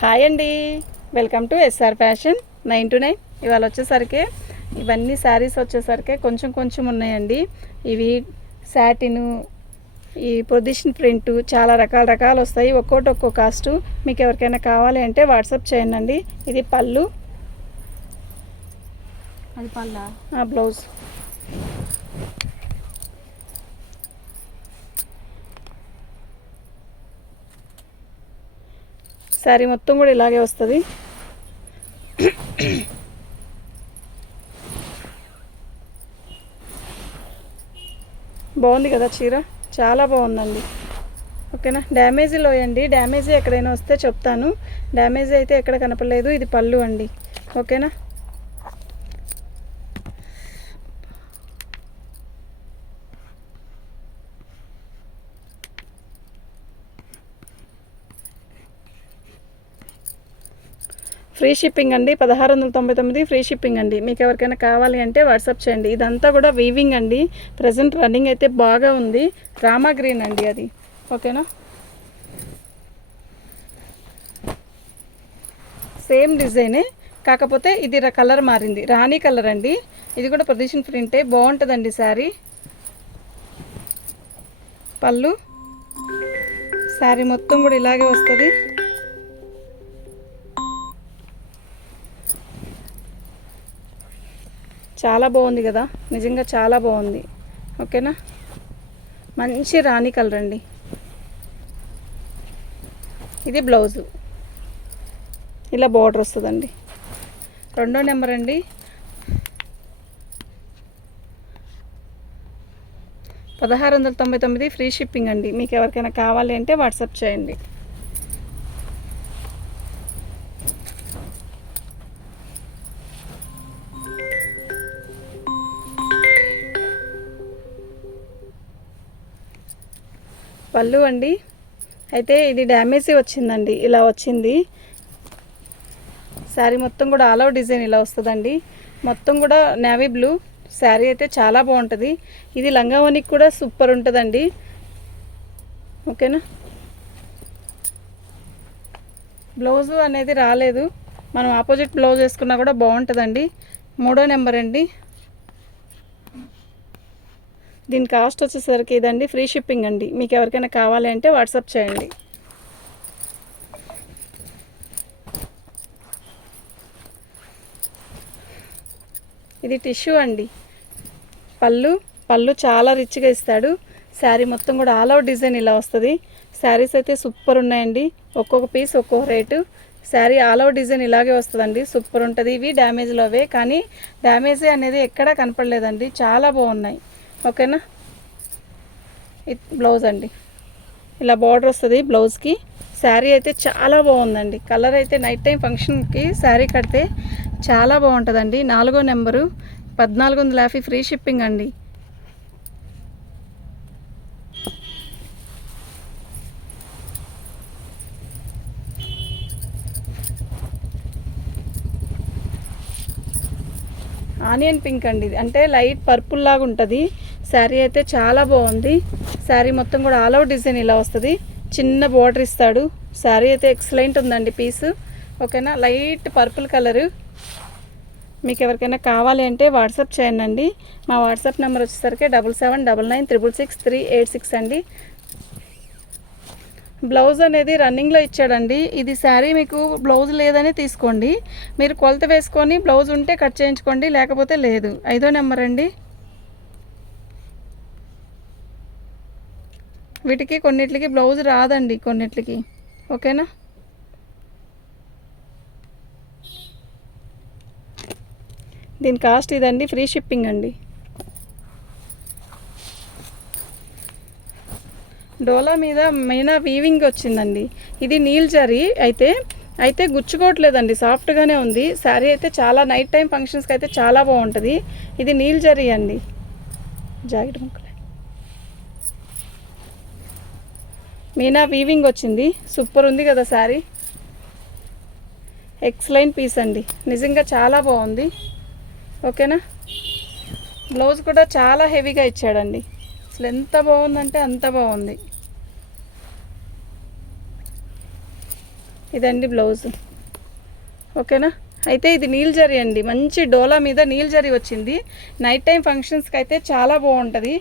Hi అండి, welcome to SR fashion 9 to 9. ఇవాళ వచ్చేసరికి ఇవన్నీ శారీస్ వచ్చేసరికి కొంచెం కొంచెం ఉన్నాయండి. ఇవి సాటిన్, ఈ పొజిషన్ ప్రింట్ చాలా రకాలు వస్తాయి. ఒక్కో కాస్టు. మీకు ఎవరికైనా కావాలి అంటే వాట్సాప్ చేయండి. ఇది పళ్ళు, అది పళ్ళ బ్లౌజ్. శారీ మొత్తం కూడా ఇలాగే వస్తుంది. బాగుంది కదా చీర, చాలా బాగుందండి. ఓకేనా. డ్యామేజీలో అండి, డ్యామేజీ ఎక్కడైనా వస్తే చెప్తాను. డ్యామేజీ అయితే ఎక్కడ కనపడలేదు. ఇది పళ్ళు అండి. ఓకేనా. ఫ్రీ షిప్పింగ్ అండి. 1699 ఫ్రీ షిప్పింగ్ అండి. మీకు ఎవరికైనా కావాలి అంటే వాట్సాప్ చేయండి. ఇదంతా కూడా వీవింగ్ అండి. ప్రజెంట్ రన్నింగ్ అయితే బాగా ఉంది. రామా గ్రీన్ అండి అది. ఓకేనా. సేమ్ డిజైనే, కాకపోతే ఇది కలర్ మారింది. రాణి కలర్ అండి. ఇది కూడా పొజిషన్ ప్రింటే, బాగుంటుందండి శారీ. పళ్ళు, శారీ మొత్తం కూడా ఇలాగే వస్తుంది. చాలా బాగుంది కదా, నిజంగా చాలా బాగుంది. ఓకేనా. మంచి రాణి కలర్ అండి. ఇది బ్లౌజు, ఇలా బార్డర్ వస్తుందండి. 2వ నెంబర్ అండి. 1699 ఫ్రీ షిప్పింగ్ అండి. మీకు ఎవరికైనా కావాలి అంటే వాట్సాప్ చేయండి. పళ్ళు అండి. అయితే ఇది డ్యామేజీ వచ్చిందండి, ఇలా వచ్చింది. శారీ మొత్తం కూడా ఆల్ ఓవర్ డిజైన్ ఇలా వస్తుందండి. మొత్తం కూడా నేవీ బ్లూ. శారీ అయితే చాలా బాగుంటుంది. ఇది లంగావోనికి కూడా సూపర్ ఉంటుందండి. ఓకేనా. బ్లౌజు అనేది రాలేదు, మనం ఆపోజిట్ బ్లౌజ్ వేసుకున్నా కూడా బాగుంటుందండి. 3వ నెంబర్ అండి. దీని కాస్ట్ వచ్చేసరికి ఇదండి, ఫ్రీ షిప్పింగ్ అండి. మీకు ఎవరికైనా కావాలి అంటే వాట్సాప్ చేయండి. ఇది టిష్యూ అండి. పళ్ళు చాలా రిచ్గా ఇస్తాడు. శారీ మొత్తం కూడా ఆల్ ఓవర్ డిజైన్ ఇలా వస్తుంది. శారీస్ అయితే సూపర్ ఉన్నాయండి. ఒక్కొక్క పీస్ ఒక్కొక్క rate. Sari all over design ఇలాగే వస్తుందండి, సూపర్ ఉంటుంది. ఇవి డ్యామేజ్లోవే, కానీ డ్యామేజీ అనేది ఎక్కడా కనపడలేదండి, చాలా బాగున్నాయి. ఓకేనా. బ్లౌజ్ అండి, ఇలా బార్డర్ వస్తుంది బ్లౌజ్కి. శారీ అయితే చాలా బాగుందండి. కలర్ అయితే నైట్ టైం ఫంక్షన్కి శారీ కడితే చాలా బాగుంటుందండి. 4వ నెంబరు. 1450 ఫ్రీ షిప్పింగ్ అండి. ఆనియన్ పింక్ అండి. అంటే లైట్ పర్పుల్ లాగా ఉంటుంది. శారీ అయితే చాలా బాగుంది. శారీ మొత్తం కూడా ఆల్ ఓవర్ డిజైన్ ఇలా వస్తుంది. చిన్న బార్డర్ ఇస్తాడు. శారీ అయితే ఎక్సలెంట్ ఉందండి పీసు. ఓకేనా. Light purple colour. మీకు ఎవరికైనా కావాలి అంటే వాట్సాప్ చేయండి. మా వాట్సాప్ నెంబర్ వచ్చేసరికి 7799666386 అండి. బ్లౌజ్ అనేది రన్నింగ్లో ఇచ్చాడండి. ఇది శారీ మీకు బ్లౌజ్ లేదని తీసుకోండి. మీరు కొలత వేసుకొని బ్లౌజ్ ఉంటే కట్ చేయించుకోండి, లేకపోతే లేదు. 5వ నెంబర్ అండి. వీటికి కొన్నిటికి బ్లౌజ్ రాదండి, కొన్నిటికి. ఓకేనా. దీని కాస్ట్ ఇదండి, ఫ్రీ షిప్పింగ్ అండి. డోలా మీద మీనా వీవింగ్ వచ్చిందండి. ఇది నీల్ జరీ అయితే గుచ్చుకోవట్లేదండి, సాఫ్ట్గానే ఉంది. శారీ అయితే చాలా నైట్ టైం ఫంక్షన్స్కి అయితే చాలా బాగుంటుంది. ఇది నీల్ జరీ అండి. జాకెట్ ముక్కలే మీనా వీవింగ్ వచ్చింది. సూపర్ ఉంది కదా శారీ. ఎక్సలెంట్ పీస్ అండి, నిజంగా చాలా బాగుంది. ఓకేనా. బ్లౌజ్ కూడా చాలా హెవీగా ఇచ్చాడండి. అసలు ఎంత బాగుందంటే అంత బాగుంది. ఇదండి బ్లౌజ్. ఓకేనా. అయితే ఇది నీల్ జరీ అండి, మంచి డోలా మీద నీల్ జరీ వచ్చింది. నైట్ టైం ఫంక్షన్స్కి అయితే చాలా బాగుంటుంది.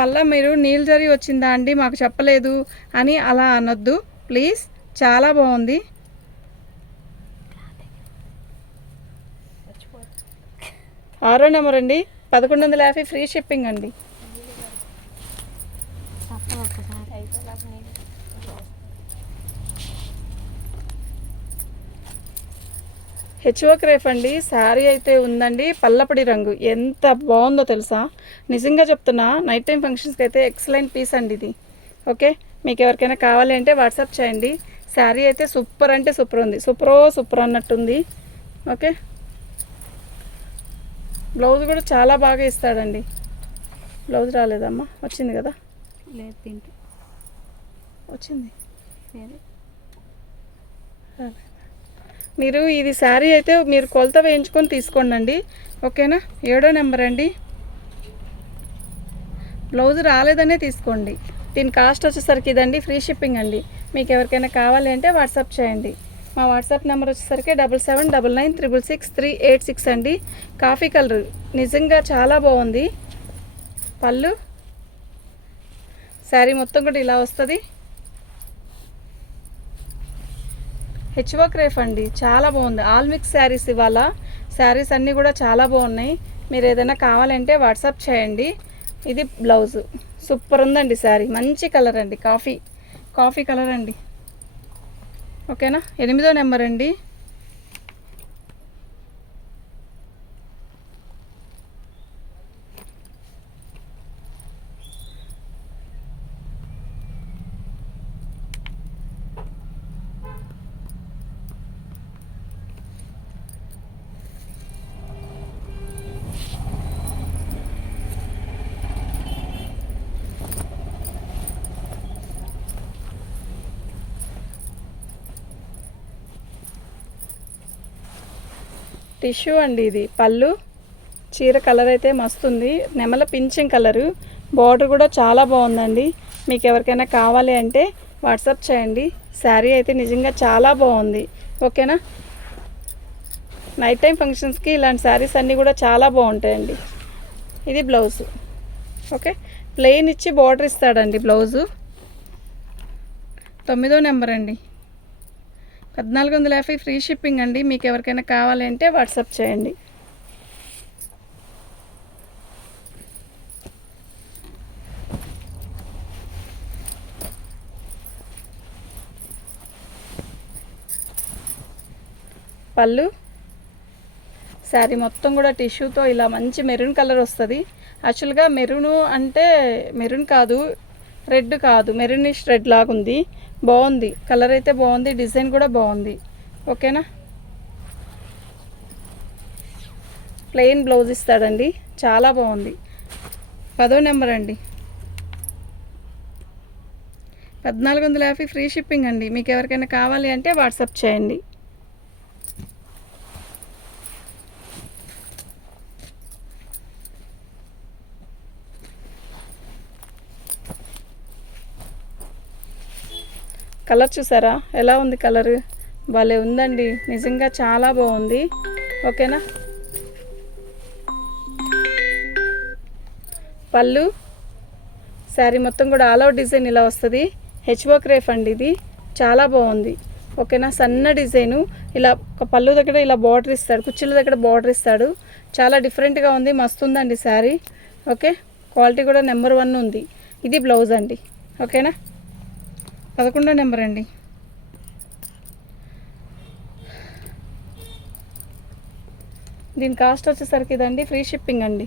మళ్ళీ మీరు నీల్ జరీ వచ్చిందా అండి మాకు చెప్పలేదు అని అలా అనొద్దు ప్లీజ్, చాలా బాగుంది. ఆరో నెంబర్ అండి, 1150 ఫ్రీ షిప్పింగ్ అండి. హెచ్ఓ క్రేఫ్ అండి, శారీ అయితే ఉందండి. పల్లపడి రంగు ఎంత బాగుందో తెలుసా, నిజంగా చెప్తున్నా. నైట్ టైం ఫంక్షన్స్కి అయితే ఎక్సలెంట్ పీస్ అండి ఇది. ఓకే, మీకు ఎవరికైనా కావాలి అంటే వాట్సాప్ చేయండి. శారీ అయితే సూపర్ అంటే సూపర్ ఉంది, సూపర్ అన్నట్టుంది. ఓకే, బ్లౌజ్ కూడా చాలా బాగా ఇస్తాడండి. బ్లౌజ్ రాలేదమ్మా, వచ్చింది కదా, లేదు దీంట్లో వచ్చింది. మీరు ఇది శారీ అయితే మీరు కొలత వేయించుకొని తీసుకోండి. ఓకేనా. 7వ నెంబర్ అండి, బ్లౌజ్ రాలేదనే తీసుకోండి. దీని కాస్ట్ వచ్చేసరికి ఇదండి, ఫ్రీ షిప్పింగ్ అండి. మీకు ఎవరికైనా కావాలి అంటే వాట్సాప్ చేయండి. మా వాట్సాప్ నెంబర్ వచ్చేసరికి 7799966386 అండి. కాఫీ కలర్ నిజంగా చాలా బాగుంది. పళ్ళు శారీ మొత్తం కూడా ఇలా వస్తుంది. హెచ్ఓ క్రేఫ్ అండి, చాలా బాగుంది. ఆల్ మిక్స్ శారీస్ ఇవాళ శారీస్ అన్నీ కూడా చాలా బాగున్నాయి. మీరు ఏదైనా కావాలంటే వాట్సాప్ చేయండి. ఇది బ్లౌజు సూపర్ ఉందండి. శారీ మంచి కలర్ అండి, కాఫీ కలర్ అండి. ఓకేనా. 8వ నెంబర్ అండి, టిష్యూ అండి. ఇది పళ్ళు, చీర కలర్ అయితే మస్తుంది, నెమల పింఛింగ్ కలరు. బార్డర్ కూడా చాలా బాగుందండి. మీకు ఎవరికైనా కావాలి అంటే వాట్సాప్ చేయండి. శారీ అయితే నిజంగా చాలా బాగుంది. ఓకేనా. నైట్ టైం ఫంక్షన్స్కి ఇలాంటి శారీస్ అన్నీ కూడా చాలా బాగుంటాయండి. ఇది బ్లౌజు. ఓకే, ప్లెయిన్ ఇచ్చి బార్డర్ ఇస్తాడండి బ్లౌజు. 9వ నెంబర్ అండి, 1450 ఫ్రీ షిప్పింగ్ అండి. మీకు ఎవరికైనా కావాలి అంటే వాట్సాప్ చేయండి. పళ్ళు శారీ మొత్తం కూడా టిష్యూతో ఇలా మంచి మెరూన్ కలర్ వస్తుంది. యాక్చువల్గా మెరూన్ అంటే మెరూన్ కాదు, రెడ్ కాదు, మెరూనిష్ రెడ్ లాగా ఉంది. బాగుంది కలర్ అయితే బాగుంది, డిజైన్ కూడా బాగుంది. ఓకేనా. ప్లెయిన్ బ్లౌజ్ ఇస్తాడండి, చాలా బాగుంది. 10వ నెంబర్ అండి, 1450 ఫ్రీ షిప్పింగ్ అండి. మీకు ఎవరికైనా కావాలి అంటే వాట్సాప్ చేయండి. కలర్ చూసారా ఎలా ఉంది, కలర్ భలే ఉందండి, నిజంగా చాలా బాగుంది. ఓకేనా. పళ్ళు శారీ మొత్తం కూడా ఆల్ అవుట్ డిజైన్ ఇలా వస్తుంది. హెచ్ఓ క్రేఫ్ అండి, ఇది చాలా బాగుంది. ఓకేనా. సన్న డిజైను ఇలా ఒక పళ్ళు దగ్గర ఇలా బార్డర్ ఇస్తాడు, కుర్చీల దగ్గర బార్డర్ ఇస్తాడు. చాలా డిఫరెంట్గా ఉంది, మస్తు ఉందండి శారీ. ఓకే, క్వాలిటీ కూడా నెంబర్ 1 ఉంది. ఇది బ్లౌజ్ అండి. ఓకేనా. 11వ నెంబర్ అండి, దీని కాస్ట్ వచ్చేసరికి ఇదండి, ఫ్రీ షిప్పింగ్ అండి.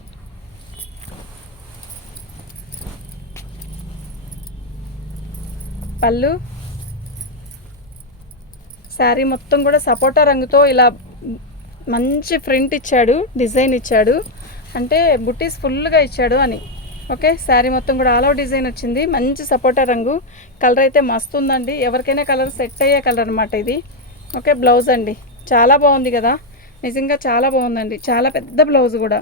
పళ్ళు శారీ మొత్తం కూడా సపోటా రంగుతో ఇలా మంచి ప్రింట్ ఇచ్చాడు, డిజైన్ ఇచ్చాడు, అంటే బుట్టీస్ ఫుల్గా ఇచ్చాడు అని. ఓకే, శారీ మొత్తం కూడా ఆల్ అవుట్ డిజైన్ వచ్చింది, మంచి సపోటా రంగు. కలర్ అయితే మస్తు ఉందండి, ఎవరికైనా కలర్ సెట్ అయ్యే కలర్ అనమాట ఇది. ఓకే, బ్లౌజ్ అండి చాలా బాగుంది కదా, నిజంగా చాలా బాగుందండి, చాలా పెద్ద బ్లౌజ్ కూడా.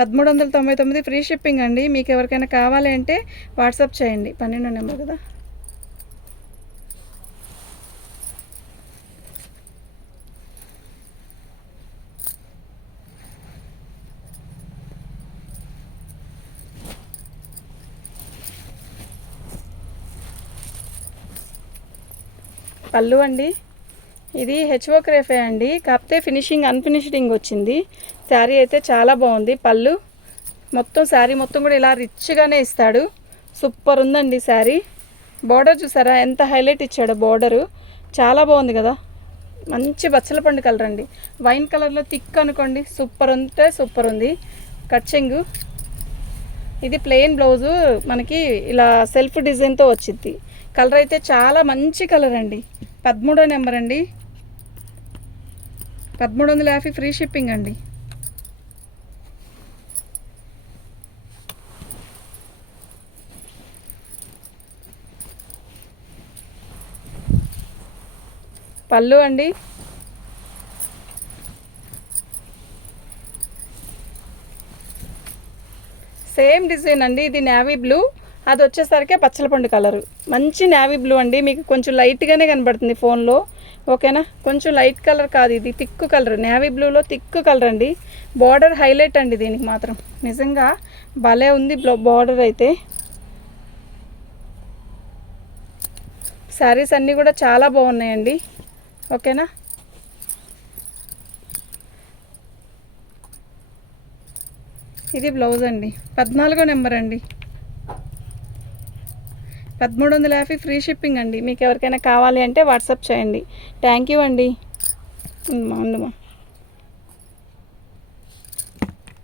1399 ఫ్రీ షిప్పింగ్ అండి. మీకు ఎవరికైనా కావాలి అంటే వాట్సాప్ చేయండి. 12వ నెంబర్ కదా. పళ్ళు అండి, ఇది హెచ్ఓ క్రేఫే అండి, కాకపోతే ఫినిషింగ్ అన్ఫినిషింగ్ వచ్చింది. శారీ అయితే చాలా బాగుంది. పళ్ళు మొత్తం శారీ మొత్తం కూడా ఇలా రిచ్గానే ఇస్తాడు. సూపర్ ఉందండి శారీ. బార్డర్ చూసారా ఎంత హైలైట్ ఇచ్చాడో, బార్డరు చాలా బాగుంది కదా. మంచి బచ్చల పండు కలర్ అండి, వైన్ కలర్లో థిక్ అనుకోండి, సూపర్ ఉంటే సూపర్ ఉంది. కట్చింగు, ఇది ప్లెయిన్ బ్లౌజు మనకి ఇలా సెల్ఫ్ డిజైన్తో వచ్చింది. కలర్ అయితే చాలా మంచి కలర్ అండి. 13వ నెంబర్ అండి, 1350 ఫ్రీ షిప్పింగ్ అండి. పళ్ళు అండి, సేమ్ డిజైన్ అండి. ఇది నేవీ బ్లూ, అది వచ్చేసరికి బచ్చల పండు కలరు. మంచి నేవీ బ్లూ అండి, మీకు కొంచెం లైట్గానే కనబడుతుంది ఫోన్లో, ఓకేనా. కొంచెం లైట్ కలర్ కాదు, ఇది థిక్ కలర్, నేవీ బ్లూలో థిక్ కలర్ అండి. బార్డర్ హైలైట్ అండి దీనికి మాత్రం, నిజంగా భలే ఉంది బార్డర్ అయితే. శారీస్ అన్నీ కూడా చాలా బాగున్నాయండి, ఓకేనా. ఇది బ్లౌజ్ అండి, 14వ నెంబర్ అండి, 1350 ఫ్రీ షిప్పింగ్ అండి. మీకు ఎవరికైనా కావాలి అంటే వాట్సాప్ చేయండి. థ్యాంక్ యూ అండి. ఉండమా